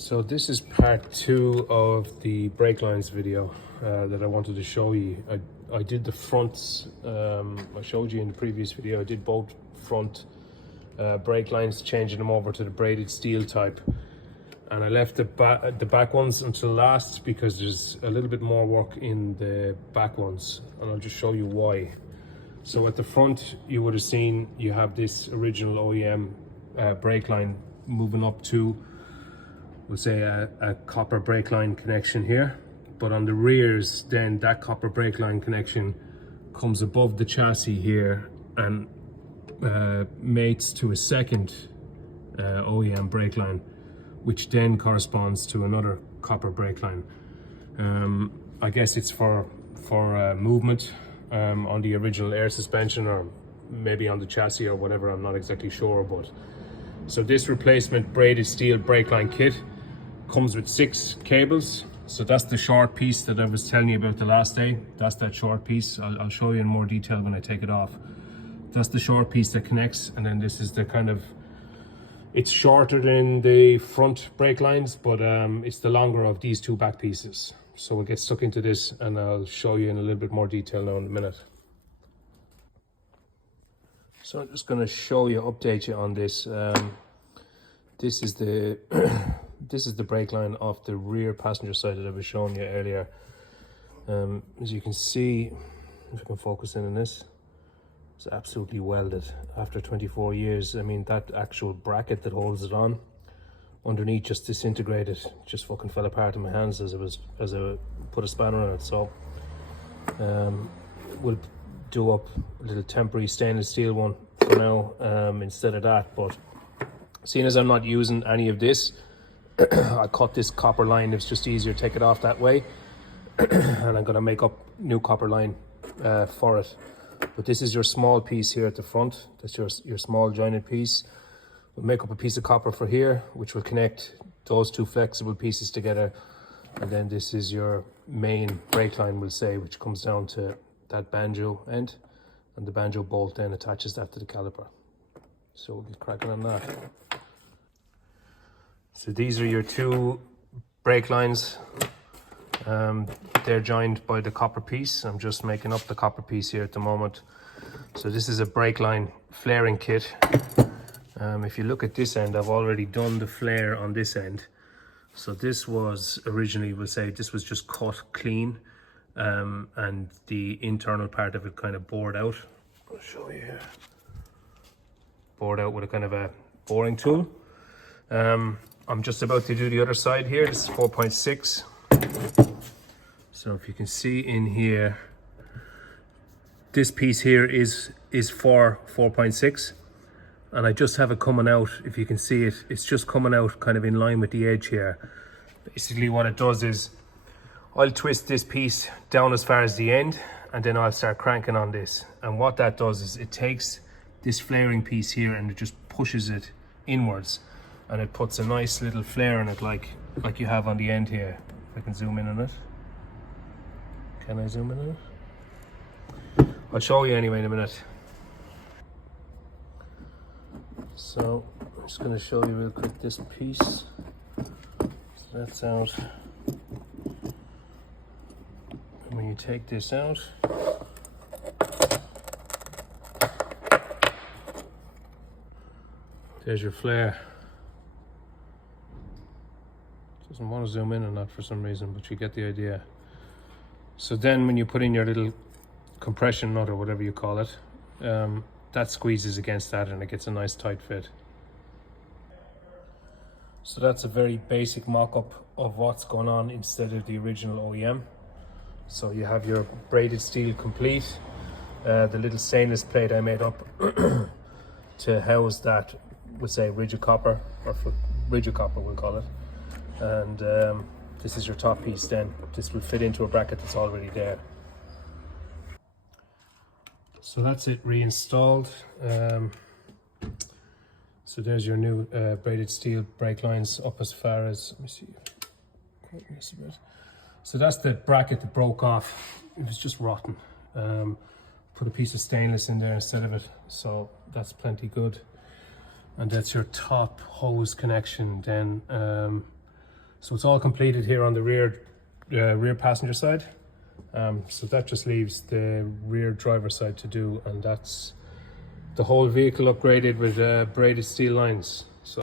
So this is part 2 of the brake lines video that I wanted to show you. I did the fronts, I showed you in the previous video. I did both front brake lines, changing them over to the braided steel type, and I left the back ones until last because there's a little bit more work in the back ones, and I'll just show you why. So at the front, you would have seen you have this original OEM brake line moving up to, we'll say, a copper brake line connection here. But on the rears, then that copper brake line connection comes above the chassis here and mates to a second OEM brake line, which then corresponds to another copper brake line. I guess it's for movement on the original air suspension, or maybe on the chassis or whatever, I'm not exactly sure. But so this replacement braided steel brake line kit comes with 6 cables. So that's the short piece that I was telling you about the last day. That's that short piece. I'll show you in more detail when I take it off. That's the short piece that connects, and then this is the kind of, it's shorter than the front brake lines, but it's the longer of these 2 back pieces. So we'll get stuck into this and I'll show you in a little bit more detail now in a minute. So I'm just going to show you, update you on this. This is the this is the brake line off the rear passenger side that I was showing you earlier. As you can see, if I can focus in on this, it's absolutely welded after 24 years. I mean, that actual bracket that holds it on underneath just disintegrated, just fucking fell apart in my hands as I put a spanner on it. So we'll do up a little temporary stainless steel one for now instead of that. But seeing as I'm not using any of this, I cut this copper line. It's just easier to take it off that way. And I'm gonna make up new copper line for it. But this is your small piece here at the front. That's your small jointed piece. We'll make up a piece of copper for here, which will connect those 2 flexible pieces together. And then this is your main brake line, we'll say, which comes down to that banjo end. And the banjo bolt then attaches that to the caliper. So we'll get cracking on that. So these are your 2 brake lines. They're joined by the copper piece. I'm just making up the copper piece here at the moment. So this is a brake line flaring kit. If you look at this end, I've already done the flare on this end. So this was originally, we'll say, this was just cut clean, and the internal part of it kind of bored out. I'll show you here. Bored out with a kind of a boring tool. I'm just about to do the other side here. This is 4.6. So if you can see in here, this piece here is for 4.6, and I just have it coming out. If you can see it, it's just coming out kind of in line with the edge here. Basically what it does is I'll twist this piece down as far as the end, and then I'll start cranking on this. And what that does is it takes this flaring piece here and it just pushes it inwards, and it puts a nice little flare in it, like you have on the end here. If I can zoom in on it. Can I zoom in on it? I'll show you anyway in a minute. So I'm just going to show you real quick this piece. So that's out. And when you take this out, there's your flare. Doesn't want to zoom in on that for some reason, but you get the idea. So then when you put in your little compression nut or whatever you call it, that squeezes against that and it gets a nice tight fit. So that's a very basic mock-up of what's going on instead of the original OEM. So you have your braided steel complete, the little stainless plate I made up to house that, we'll say, rigid copper, or rigid copper we'll call it. And this is your top piece then. This will fit into a bracket that's already there. So that's it reinstalled. So there's your new braided steel brake lines up as far as, let me see, so that's the bracket that broke off. It was just rotten. Put a piece of stainless in there instead of it, so that's plenty good. And that's your top hose connection then So it's all completed here on the rear passenger side. So that just leaves the rear driver side to do, and that's the whole vehicle upgraded with braided steel lines.